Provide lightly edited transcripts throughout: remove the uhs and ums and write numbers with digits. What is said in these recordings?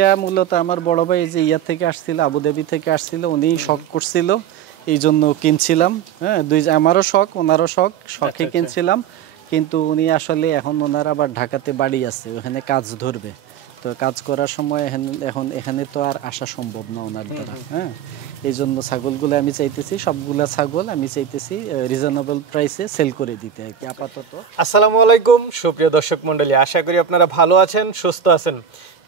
এটা মূলত আমার বড় ভাই যে ইয়া থেকে আসছিল, আবুধাবি থেকে আসছিল, উনি শখ করছিল, এই জন্য কিনছিলাম। হ্যাঁ, আমারও শখ, ওনারও শখে কিনছিলাম। কিন্তু উনি আসলে এখন ওনার আবার ঢাকাতে বাড়ি আছে, ওখানে কাজ ধরবে। তো কাজ করার সময় এখন এখানে তো আর আসা সম্ভব না ওনার দ্বারা। হ্যাঁ, এই জন্য ছাগলগুলো আমি চাইতেছি, সবগুলা ছাগল আমি চাইতেছি রিজনেবল প্রাইসে সেল করে দিতে আর কি আপাতত। আসসালামু আলাইকুম সুপ্রিয় দর্শক মণ্ডলী, আশা করি আপনারা ভালো আছেন, সুস্থ আছেন।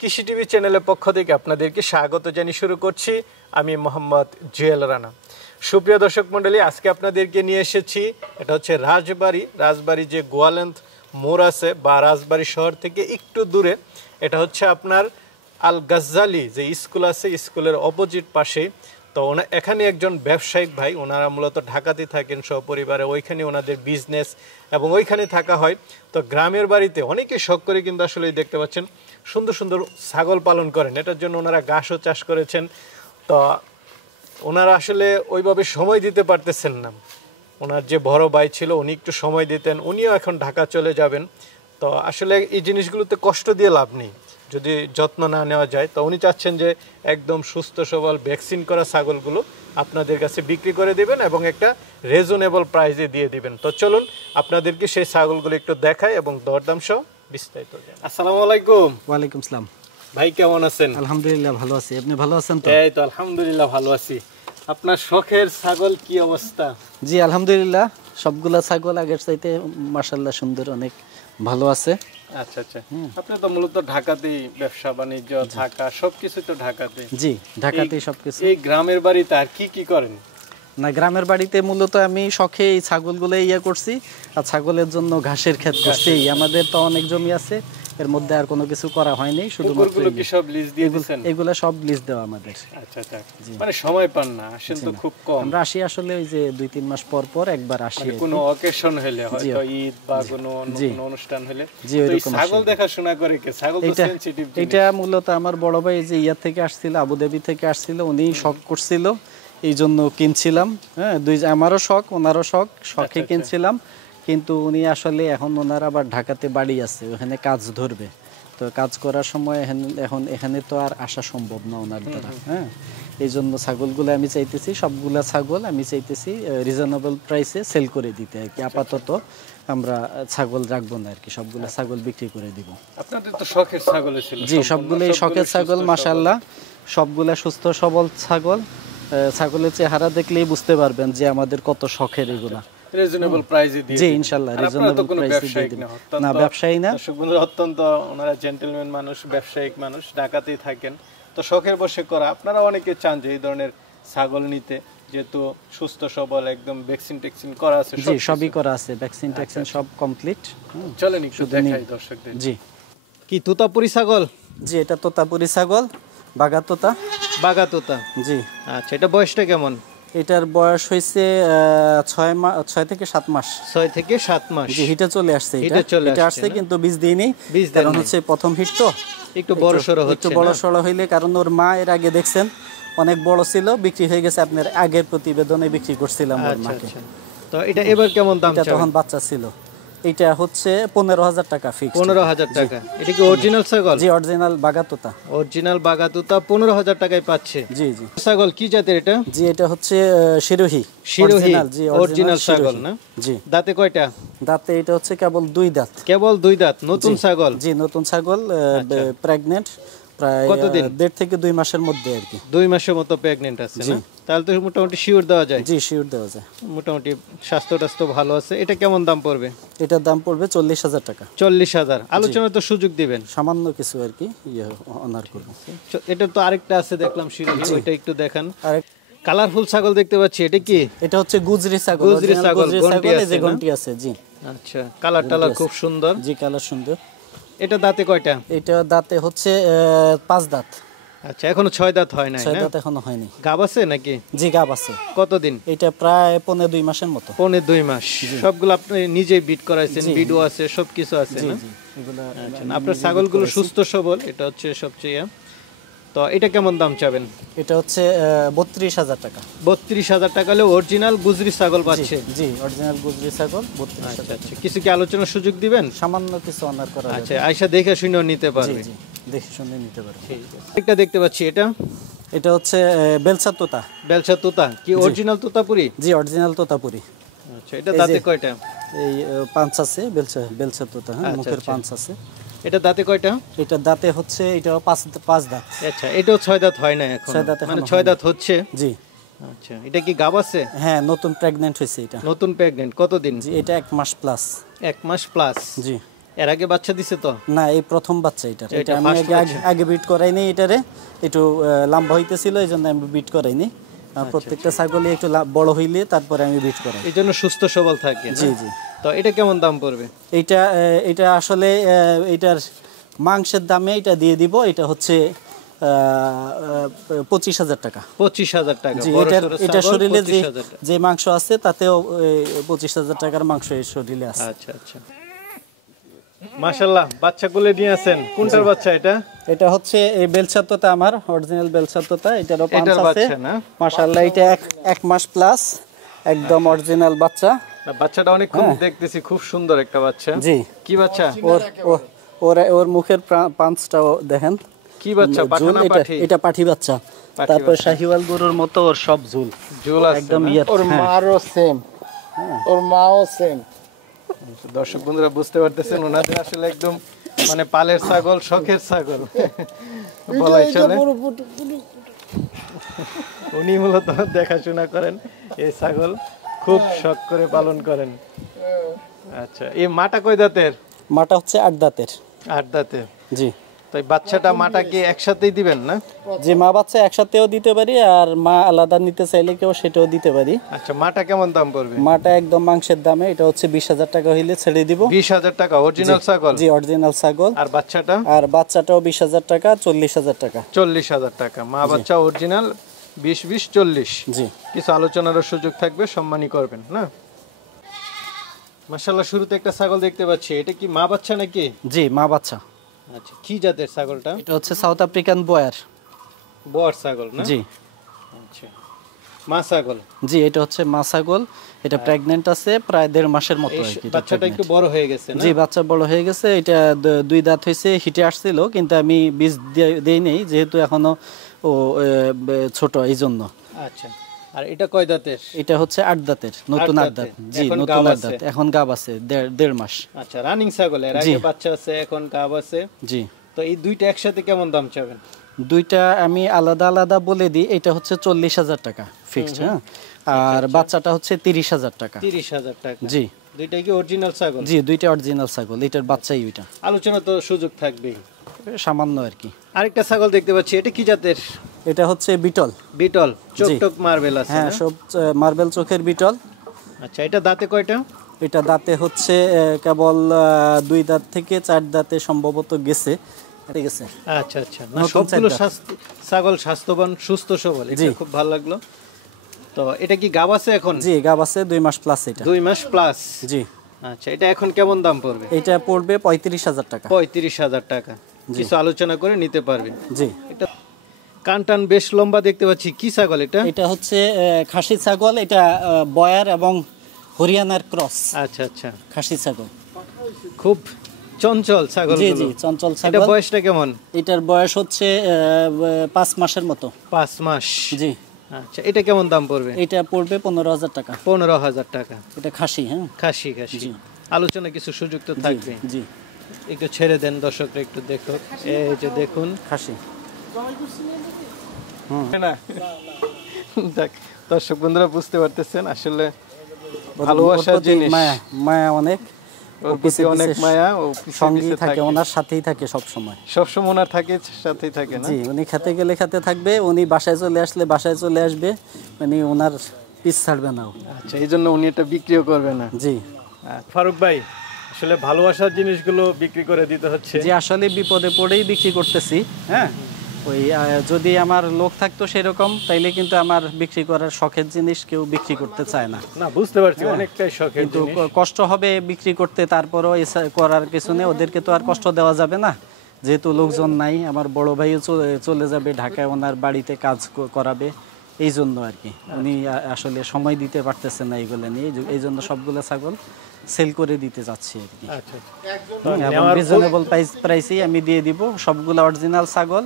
কৃষি টিভি চ্যানেলের পক্ষ থেকে আপনাদেরকে স্বাগত জানিয়ে শুরু করছি আমি মোহাম্মদ জুয়েল রানা। সুপ্রিয় দর্শক মণ্ডলী, আজকে আপনাদেরকে নিয়ে এসেছি, এটা হচ্ছে রাজবাড়ী যে গোয়ালেন্থ মোড় আছে বা রাজবাড়ী শহর থেকে একটু দূরে। এটা হচ্ছে আপনার আল গাজ্জালি যে স্কুল আছে, স্কুলের অপোজিট পাশে। তো এখানে একজন ব্যবসায়িক ভাই, ওনারা মূলত ঢাকাতে থাকেন সপরিবারে, ওইখানে ওনাদের বিজনেস এবং ওইখানে থাকা হয়। তো গ্রামের বাড়িতে অনেকে শখ করে কিন্তু আসলে দেখতে পাচ্ছেন সুন্দর সুন্দর ছাগল পালন করেন, এটার জন্য ওনারা ঘাসও চাষ করেছেন। তো ওনারা আসলে ওইভাবে সময় দিতে পারতেছেন না। ওনার যে বড় ভাই ছিল উনি একটু সময় দিতেন, উনিও এখন ঢাকা চলে যাবেন। তো আসলে এই জিনিসগুলোতে কষ্ট দিয়ে লাভ নেই যদি যত্ন না নেওয়া যায়। তো উনি চাচ্ছেন যে একদম সুস্থ সবল ভ্যাকসিন করা ছাগলগুলো আপনাদের কাছে বিক্রি করে দিবেন এবং একটা রিজনেবল প্রাইসে দিয়ে দিবেন। তো চলুন আপনাদেরকে সেই ছাগলগুলো একটু দেখাই এবং দরদাম সহ বিস্তারিত। আসসালামু আলাইকুম। ওয়ালাইকুম আসসালাম। ভাই কেমন আছেন? আলহামদুলিল্লাহ ভালো আছি, আপনি ভালো আছেন তো? এই তো আলহামদুলিল্লাহ ভালো আছি। আপনার শখের ছাগল কি অবস্থা? জি আলহামদুলিল্লাহ, সবগুলা ছাগল আগের চাইতে মাশাআল্লাহ সুন্দর, অনেক ভালো আছে। আচ্ছা আচ্ছা, আপনি তো মূলত ঢাকাতেই ব্যবসা বাণিজ্য থাকা সবকিছু তো ঢাকাতে? জি ঢাকাতেই সবকিছু। এই গ্রামের বাড়িতে আর কি কি করেন? না, গ্রামের বাড়িতে মূলত আমি শখে এই ছাগলগুলো ইয়ে করছি, আর ছাগলের জন্য ঘাসের ক্ষেত করছি। আমাদের তো অনেক জমি আছে, এর মধ্যে আর কোনো কিছু করা হয়নি, শুধুমাত্র কি সব লিজ দিয়ে দিয়েছেন? এগুলা সব লিজ দেওয়া আমাদের। আচ্ছা আচ্ছা, মানে সময় পান না, আসেন তো খুব কম। আমরা আসি আসলে ওই যে 2-3 মাস পর পর একবার আসি, কোনো অকেশন হলে, হয়তো ঈদ বা কোনো অনুষ্ঠান হলে। জি, তো ছাগল দেখাশোনা করে কে? ছাগল তো সেনসিটিভ। এটা মূলত আমার বড় ভাই যে ইয়া থেকে আসছিল, আবুধাবি থেকে আসছিল, উনি শখ করছিল, এই জন্য কিনছিলাম। হ্যাঁ, আমারও শখ, ওনারও শখে কিনছিলাম। কিন্তু উনি আসলে এখন ওনার আবার ঢাকাতে বাড়ি আছে, ওখানে কাজ ধরবে। তো কাজ করার সময় এখন এখানে তো আর আসা সম্ভব না ওনার দ্বারা। হ্যাঁ, এই জন্য ছাগলগুলো আমি চাইতেছি, সবগুলা ছাগল আমি চাইতেছি রিজনেবল প্রাইসে সেল করে দিতে আর কি আপাতত। আমরা ছাগল রাখবো না আর কি, সবগুলা ছাগল বিক্রি করে দিব। আপনাদের তো শখের ছাগল ছিল? জি, সবগুলোই শখের ছাগল মাশাআল্লাহ, সবগুলা সুস্থ সবল ছাগল। ছাগলের চেহারা দেখলেই বুঝতে পারবেন যে আমাদের কত শখের এগুলা। রিজনেবল প্রাইসে দিয়ে? জি ইনশাআল্লাহ রিজনেবল প্রাইসে দিয়ে দিন। না, ব্যবসায়ী না, দর্শকবন্ধুরা অত্যন্ত ওনারা জেন্টলম্যান মানুষ, ব্যবসায়িক মানুষ, ঢাকাতেই থাকেন। তো শখের বশে করা, আপনারা অনেকে চান যে এই ধরনের ছাগল নিতে, যেহেতু সুস্থ সবল, একদম ভ্যাকসিন টেকসিন করা আছে। জি সবই করা আছে, ভ্যাকসিন টেকসিন সব কমপ্লিট। চলেন একটু দেখাই দর্শকদের। জি, কি তোতাপুরি ছাগল? জি এটা তোতাপুরি ছাগল, বাঘা তোতা। জি আচ্ছা, এটা বয়সটা কেমন? এটার বয়স হয়েছে 6 থেকে 7 মাস। 6 থেকে 7 মাস। জি, হিটে চলে আসছে, এটা আসছে কিন্তু বীজ দিইনি, কারণ হচ্ছে প্রথম হিট তো একটু বড় সড়ো হইলে, কারণ ওর মা এর আগে দেখছেন অনেক বড় ছিল, বিক্রি হয়ে গেছে, আপনার আগের প্রতিবেদনে বিক্রি করছিলাম ওর মাকে। তো এটা এবার কেমন দাম? এটা তখন বাচ্চা ছিল। এটা হচ্ছে 15,000 টাকা ফিক্সড। 15,000 টাকা। এটা কি অরিজিনাল ছাগল? জি অরিজিনাল বাগাতোতা। অরিজিনাল বাগাতোতা 15,000 টাকায় পাচ্ছে। জি জি। ছাগল কি জাতের এটা? জি এটা হচ্ছে শিরোহী। জি অরিজিনাল ছাগল না? জি। দাঁতে কয়টা? দাঁতে এটা হচ্ছে কেবল 2 দাঁত। কেবল 2 দাঁত, নতুন ছাগল? জি নতুন ছাগল, প্রেগন্যান্ট প্রায় কতদিন? 1.5 থেকে 2 মাসের মধ্যে আর কি। 2 মাসের মতো প্রেগন্যান্ট আছে না? তাহলে তো মোটামুটি শিওর দেওয়া যায়? জি শিওর দেওয়া যায়, মোটামুটি স্বাস্থ্য ভালো আছে। এটা কেমন দাম পড়বে? এটার দাম পড়বে 40,000 টাকা। 40,000। আলোচনা তো সুযোগ দিবেন? সামান্য কিছু আর কি অনার করব। এটা তো আরেকটা আছে দেখলাম শিরোহী, ওইটা একটু দেখান। কালারফুল ছাগল দেখতে পাচ্ছি, এটা কি? এটা হচ্ছে গুজরি ছাগল। গুজরি ছাগল, গন্টি আছে। জি আচ্ছা, কালার টালার খুব সুন্দর। জি কালার সুন্দর। এটা দাঁতে কয়টা? এটা দাঁতে হচ্ছে 5 দাঁত। আচ্ছা, এখনো 6 দাঁত হয় নাই? 6 দাঁত এখনো হয়নি। গাব আছে নাকি? জি গাব আছে। কতদিন? এটা প্রায় 2.5 মাসের মতো। 2.5 মাস। সবগুলো আপনি নিজেই বিট করাইছেন? ভিডিও আছে, সবকিছু আছে না? এগুলা আপনার ছাগলগুলো সুস্থ সবল, এটা হচ্ছে সবচেয়ে। তো এটা কেমন দাম চাবেন? এটা হচ্ছে 32,000 টাকা। 32,000 টাকা হলে অরিজিনাল গুজরি ছাগল পাচ্ছে? জি অরিজিনাল গুজরি ছাগল 32,000। আচ্ছা, কিছু কি আলোচনার সুযোগ দিবেন? সামান্য কিছু অনার করা যাবে। আচ্ছা, আয়শা দেখে শুনে নিতে পারবে। দেখে শুনে নিতে পারো। একটা দেখতে পাচ্ছি, এটা এটা হচ্ছে বেলচা তোতা। বেলচা তোতা কি অরিজিনাল তোতাপুরি? জি, অরিজিনাল তোতাপুরি। আচ্ছা, এটা দাঁতে কয়টা? এই পাঁচ আছে, বেলচা বেলচা তোতা, হ্যাঁ, মুখের পাঁচ আছে। এটা দাঁতে কয়টা? এটা দাঁতে হচ্ছে, এটা পাঁচ দাঁত। আচ্ছা, এটাও 6 দাঁত হয় না এখন? 6 দাঁত মানে এখনো 6 দাঁত হচ্ছে। জি। আচ্ছা, এটা কি গাব আছে? হ্যাঁ, নতুন প্রেগন্যান্ট হয়েছে এটা। নতুন প্রেগন্যান্ট কতদিন? জি, এটা 1 মাস প্লাস। 1 মাস প্লাস। জি। এর আগে বাচ্চা দিছে তো? না, এই প্রথম বাচ্চা এটা। এটা এটা আমি first বাচ্চা? আগে বিট করাইনি, এটারে একটু লম্বা হইতেছিল, এই জন্য আমি বিট করাইনি। প্রত্যেকটা ছাগলই একটু বড় হইলে তারপরে আমি বিট করাই। এই জন্য সুস্থ সবল থাকে। জি জি। তো এটা কেমন দাম পড়বে? এটা আসলে এটার মাংসের দামে এটা দিয়ে দিব। এটা হচ্ছে 25,000 টাকা। 25,000 টাকা। জি, এটা শরীরে যে মাংস আছে তাতেও 25,000 টাকার মাংস এই শরীরে আছে। আচ্ছা আচ্ছা, মাশাআল্লাহ। বাচ্চা কোলে নিয়ে আছেন, কোনটার বাচ্চা এটা? এটা হচ্ছে এই বেলচা তোতা, আমার অরিজিনাল বেলচা তোতা। এটারও পাঁচ আছে বাচ্চা না? মাশাআল্লাহ, এটা 1 মাস প্লাস, একদম অরিজিনাল বাচ্চা। বাচ্চাটা অনেক দেখতেছি খুব সুন্দর একটা বাচ্চা। জি। কি বাচ্চা? ওর মুখের পাঁচটাও দেখেন। কি বাচ্চা? পাঠা না পাঠি? এটা পাঠি বাচ্চা। তারপর শাহিওয়াল গরুর মতো ওর সব ঝুল আছে একদম। ওর মারও সেম, ওর মাও সেম। দর্শক বন্ধুরা বুঝতে পারতেছেন, ওনাদের আসলে একদম মানে পালের ছাগল, শখের ছাগল বলাই চলে। উনি মূলত দেখাশোনা করেন এই ছাগল, খুব শখ করে পালন করেন। আচ্ছা, এই মাটা কয় দাঁতের? মাটা হচ্ছে 8 দাঁতের। 8 দাঁতের। জি। তাই বাচ্চাটা মাটা কি একসাথেই দিবেন না? যে মা বাচ্চা একসাথেও দিতে পারি, আর মা আলাদা নিতে চাইলে কেউ সেটাও দিতে পারি। আচ্ছা, মাটা কেমন দাম পড়বে? মাটা একদম মাংসের দামে, এটা হচ্ছে 20,000 টাকা হইলে ছেড়ে দিব। 20,000 টাকা অরিজিনাল ছাগল? জি, অরিজিনাল ছাগল। আর বাচ্চাটা? আর বাচ্চাটাও 20,000 টাকা, 40,000 টাকা। 40,000 টাকা। মা বাচ্চা অরিজিনাল 20, 40। জি। কিছু আলোচনারও সুযোগ থাকবে, সম্মানী করবেন না? মাশাআল্লাহ, শুরুতে একটা ছাগল দেখতে পাচ্ছি, এটা কি মা বাচ্চা নাকি? জি, মা বাচ্চা। আচ্ছা, কি জাতের ছাগলটা? এটা হচ্ছে সাউথ আফ্রিকান বয়ার। বয়ার ছাগল না? জি। আচ্ছা, মা ছাগল। জি, এটা হচ্ছে মা ছাগল। এটা প্রেগন্যান্ট আছে প্রায় 1.5 মাসের মতো আর কি। বাচ্চাটা একটু বড় হয়ে গেছে না? জি, বাচ্চা বড় হয়ে গেছে। এটা 2 দাঁত হইছে, হিটে আসছিল, কিন্তু আমি বীজ দেই নেই যেহেতু এখনো ছোট, এই জন্য। আচ্ছা, আর এটা কয় দাঁতের? এটা হচ্ছে 8 দাঁতের, নতুন 8 দাঁত। জি, নতুন 8 দাঁত, এখন গাব আছে 1.5 মাস। আচ্ছা, রানিং ছাগল, এর আগে বাচ্চা আছে, এখন গাব আছে। জি। তো এই দুইটা একসাথে কেমন দাম চাবেন? দুইটা আমি আলাদা আলাদা বলে দিই। এটা হচ্ছে 40,000 টাকা ফিক্সড, হ্যাঁ। আর বাচ্চাটা হচ্ছে 30,000 টাকা। 30,000 টাকা। জি। দুইটা কি অরিজিনাল ছাগল? জি, দুইটা অরিজিনাল ছাগল। এটার বাচ্চাই ওইটা। আলোচনা তো সুযোগ থাকবেই, সামান্য আর কি। আরেকটা ছাগল দেখতে পাচ্ছি, এটা কি জাতের? এটা হচ্ছে বিটল। বিটল, চোখ টক মার্বেল আছে? হ্যাঁ, সব মার্বেল চোখের বিটল। আচ্ছা, এটা দাঁতে কয়টা? এটা দাঁতে হচ্ছে কেবল 2 দাঁত থেকে 4 দাঁতে সম্ভবত গেছে। আচ্ছা আচ্ছা, না সবগুলো ছাগল স্বাস্থ্যবান, সুস্থ সবল, এটা খুব ভালো লাগলো। তো এটা কি গাব আছে এখন? জি, গাব আছে 2 মাস প্লাস। এটা 2 মাস প্লাস। জি। আচ্ছা, এটা এখন কেমন দাম পড়বে? এটা পড়বে 35,000 টাকা। 35,000 টাকা। কিছু আলোচনা করে নিতে পারবে। জি। এটা কানটান বেশ লম্বা দেখতে পাচ্ছি, কি ছাগল এটা? এটা হচ্ছে খাসি ছাগল। এটা বয়ার এবং হরিয়ানার ক্রস। আচ্ছা আচ্ছা, খাসি ছাগল, খুব চঞ্চল ছাগল। জি জি, চঞ্চল ছাগল। এটা বয়সটা কেমন? এটার বয়স হচ্ছে 5 মাসের মতো। 5 মাস। জি। আচ্ছা, এটা কেমন দাম পড়বে? এটা পড়বে 15,000 টাকা। 15,000 টাকা। এটা খাসি, হ্যাঁ, খাসি। খাসি। আলোচনা কিছু সুযোগ তো থাকবে। জি। একটু ছেড়ে দেন, দর্শকরা একটু দেখো। এই যে দেখুন, খাসি। না দর্শক বন্ধুরা বুঝতে পারতেছেন, আসলে ভালোবাসার জিনিস, মায়া অনেক, ওর প্রতি অনেক মায়া, ও সঙ্গী থাকে, ওনার সাথেই থাকে সব সময়। সবসময় ওনার থাকে, সাথেই থাকে না? জি, উনি খেতে গেলে খেতে থাকবে, উনি বাসায় চলে আসলে বাসায় চলে আসবে, মানে ওনার পিছ ছাড়বে না। আচ্ছা, এই জন্য উনি এটা বিক্রিও করবে না? জি। ফারুক ভাই, আসলে ভালোবাসার জিনিসগুলো বিক্রি করে দিতে হচ্ছে। যে আসলে বিপদে পড়েই বিক্রি করতেছি, হ্যাঁ। ওই যদি আমার লোক থাকতো সেরকম, তাইলে কিন্তু আমার বিক্রি করার শখের জিনিস কেউ বিক্রি করতে চায় না। না, বুঝতে পারছি, অনেকটাই শখের কিন্তু জিনিস। কষ্ট হবে বিক্রি করতে, তারপরও করার পিছনে ওদেরকে তো আর কষ্ট দেওয়া যাবে না, যেহেতু লোকজন নাই। আমার বড় ভাইও চলে যাবে ঢাকায়, ওনার বাড়িতে কাজ করাবে, এই জন্য আর কি উনি আসলে সময় দিতে পারতেছেন না এগুলো নিয়ে, এই জন্য সবগুলো ছাগল সেল করে দিতে যাচ্ছি আর কি। আচ্ছা এবং রিজনেবল প্রাইসেই আমি দিয়ে দিব সবগুলো অরিজিনাল ছাগল।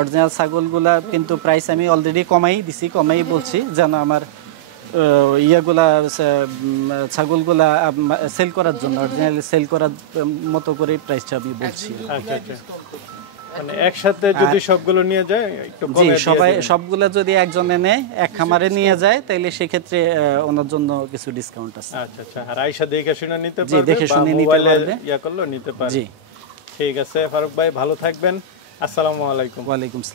অরিজিনাল ছাগলগুলা কিন্তু প্রাইস আমি অলরেডি কমাই বলছি, যেন আমার ইয়াগুলা ছাগলগুলা সেল করার জন্য, অরিজিনালি সেল করার মতো করে প্রাইসটা আমি বলছি। আচ্ছা আচ্ছা, মানে একসাথে যদি সবগুলো নিয়ে যায় একটু জি, কমে সবগুলা যদি একজনে নেয়, এক খামারে নিয়ে যায়, তাহলে সেক্ষেত্রে ওনার জন্য কিছু ডিসকাউন্ট আছে। আচ্ছা আচ্ছা, আর আয়শা দেখে শুনে নিতে জি, পারবে, দেখে বা শুনে নিতে মোবাইলে পারবে। ইয়া করলেও নিতে পারবে। জি, ঠিক আছে ফারুক ভাই, ভালো থাকবেন। আসসালামু আলাইকুম। ওয়ালাইকুম আসসালাম।